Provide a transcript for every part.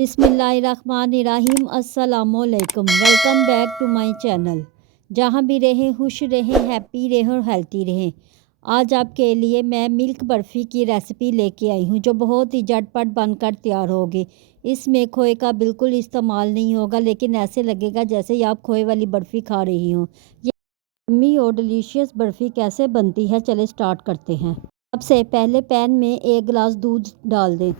बिस्मिल्लाहिर्रहमानिर्रहीम अस्सलामुअलैकुम। Welcome back to my channel. जहाँ भी रहें खुश रहें, हैप्पी रहें और हेल्थी रहें। आज आपके लिए मैं मिल्क बर्फ़ी की रेसिपी लेके आई हूँ जो बहुत ही झटपट बनकर तैयार होगी। इसमें खोए का बिल्कुल इस्तेमाल नहीं होगा, लेकिन ऐसे लगेगा जैसे ही आप खोए वाली बर्फ़ी खा रही हो। ये यम्मी और डिलीशियस बर्फ़ी कैसे बनती है, चले स्टार्ट करते हैं। सबसे पहले पैन में 1 गिलास दूध डाल दें।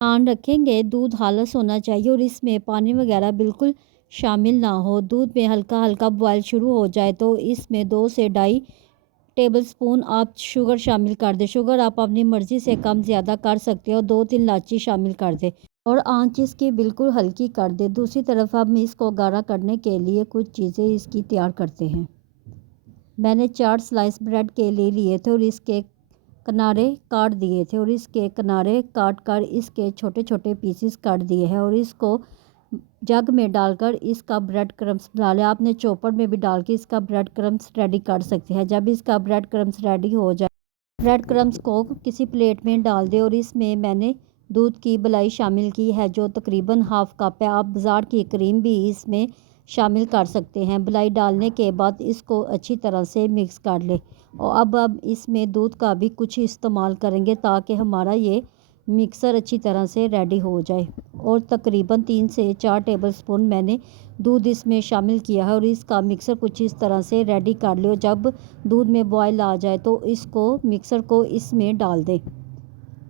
ध्यान रखेंगे दूध खालस होना चाहिए और इसमें पानी वगैरह बिल्कुल शामिल ना हो। दूध में हल्का हल्का बॉयल शुरू हो जाए तो इसमें 2 से ढाई टेबलस्पून आप शुगर शामिल कर दें। शुगर आप अपनी मर्ज़ी से कम ज़्यादा कर सकते हो। 2-3 इलायची शामिल कर दें और आंच इसकी बिल्कुल हल्की कर दें। दूसरी तरफ हम इसको गाढ़ा करने के लिए कुछ चीज़ें इसकी तैयार करते हैं। मैंने 4 स्लाइस ब्रेड के लिए थे और इसके किनारे काट दिए थे और इसके किनारे काट कर इसके छोटे छोटे पीसेस काट दिए हैं और इसको जग में डालकर इसका ब्रेड क्रम्स बना लिया। आपने चॉपर में भी डाल के इसका ब्रेड क्रम्स रेडी कर सकते हैं। जब इसका ब्रेड क्रम्स रेडी हो जाए, ब्रेड क्रम्स को किसी प्लेट में डाल दें और इसमें मैंने दूध की मलाई शामिल की है जो तकरीबन हाफ़ कप है। आप बाज़ार की क्रीम भी इसमें शामिल कर सकते हैं। मलाई डालने के बाद इसको अच्छी तरह से मिक्स कर लें और अब इसमें दूध का भी कुछ इस्तेमाल करेंगे ताकि हमारा ये मिक्सर अच्छी तरह से रेडी हो जाए। और तकरीबन 3 से 4 टेबलस्पून मैंने दूध इसमें शामिल किया है और इसका मिक्सर कुछ इस तरह से रेडी कर लो। जब दूध में बॉयल आ जाए तो इसको मिक्सर को इसमें डाल दें।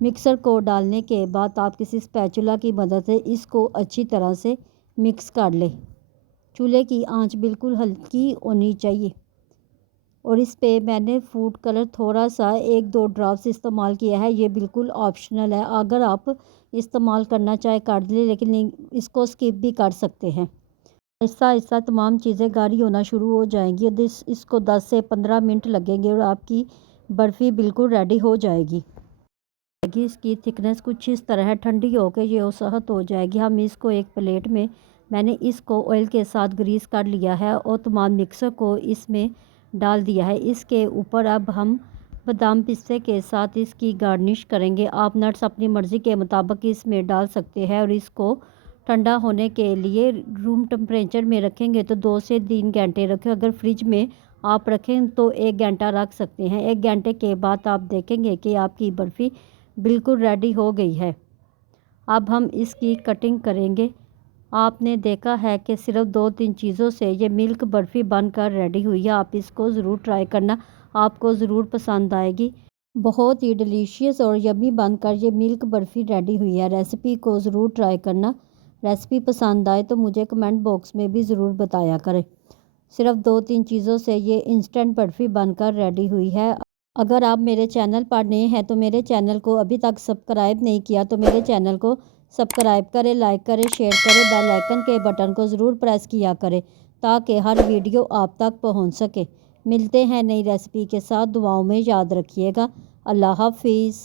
मिक्सर को डालने के बाद आप किसी स्पैचुला की मदद से इसको अच्छी तरह से मिक्स कर लें। चूल्हे की आंच बिल्कुल हल्की होनी चाहिए और इस पे मैंने फूड कलर थोड़ा सा 1-2 ड्रॉप्स इस्तेमाल किया है। ये बिल्कुल ऑप्शनल है, अगर आप इस्तेमाल करना चाहे कर लें, लेकिन इसको स्किप भी कर सकते हैं। आहिस्ता आहिस्ता तमाम चीज़ें गाढ़ी होना शुरू हो जाएंगी और इसको 10 से 15 मिनट लगेंगे और आपकी बर्फ़ी बिल्कुल रेडी हो जाएगी। इसकी थिकनेस कुछ इस तरह है, ठंडी होकर ये सहत हो जाएगी। हम इसको एक प्लेट में मैंने इसको ऑयल के साथ ग्रीस कर लिया है और तमाम मिक्सर को इसमें डाल दिया है। इसके ऊपर अब हम बादाम पिस्ते के साथ इसकी गार्निश करेंगे। आप नट्स अपनी मर्ज़ी के मुताबिक इसमें डाल सकते हैं और इसको ठंडा होने के लिए रूम टेम्परेचर में रखेंगे तो 2 से 3 घंटे रखें। अगर फ्रिज में आप रखें तो 1 घंटा रख सकते हैं। 1 घंटे के बाद आप देखेंगे कि आपकी बर्फ़ी बिल्कुल रेडी हो गई है। अब हम इसकी कटिंग करेंगे। आपने देखा है कि सिर्फ 2-3 चीज़ों से ये मिल्क बर्फ़ी बनकर रेडी हुई है। आप इसको ज़रूर ट्राई करना, आपको ज़रूर पसंद आएगी। बहुत ही डिलीशियस और यम्मी बनकर ये मिल्क बर्फ़ी रेडी हुई है। रेसिपी को ज़रूर ट्राई करना। रेसिपी पसंद आए तो मुझे कमेंट बॉक्स में भी ज़रूर बताया करें। सिर्फ 2-3 चीज़ों से ये इंस्टेंट बर्फ़ी बनकर रेडी हुई है। अगर आप मेरे चैनल पर नए हैं तो मेरे चैनल को अभी तक सब्सक्राइब नहीं किया तो मेरे चैनल को सब्सक्राइब करें, लाइक करें, शेयर करें, बेल आइकन के बटन को ज़रूर प्रेस किया करें ताकि हर वीडियो आप तक पहुंच सके। मिलते हैं नई रेसिपी के साथ। दुआओं में याद रखिएगा। अल्लाह हाफिज़।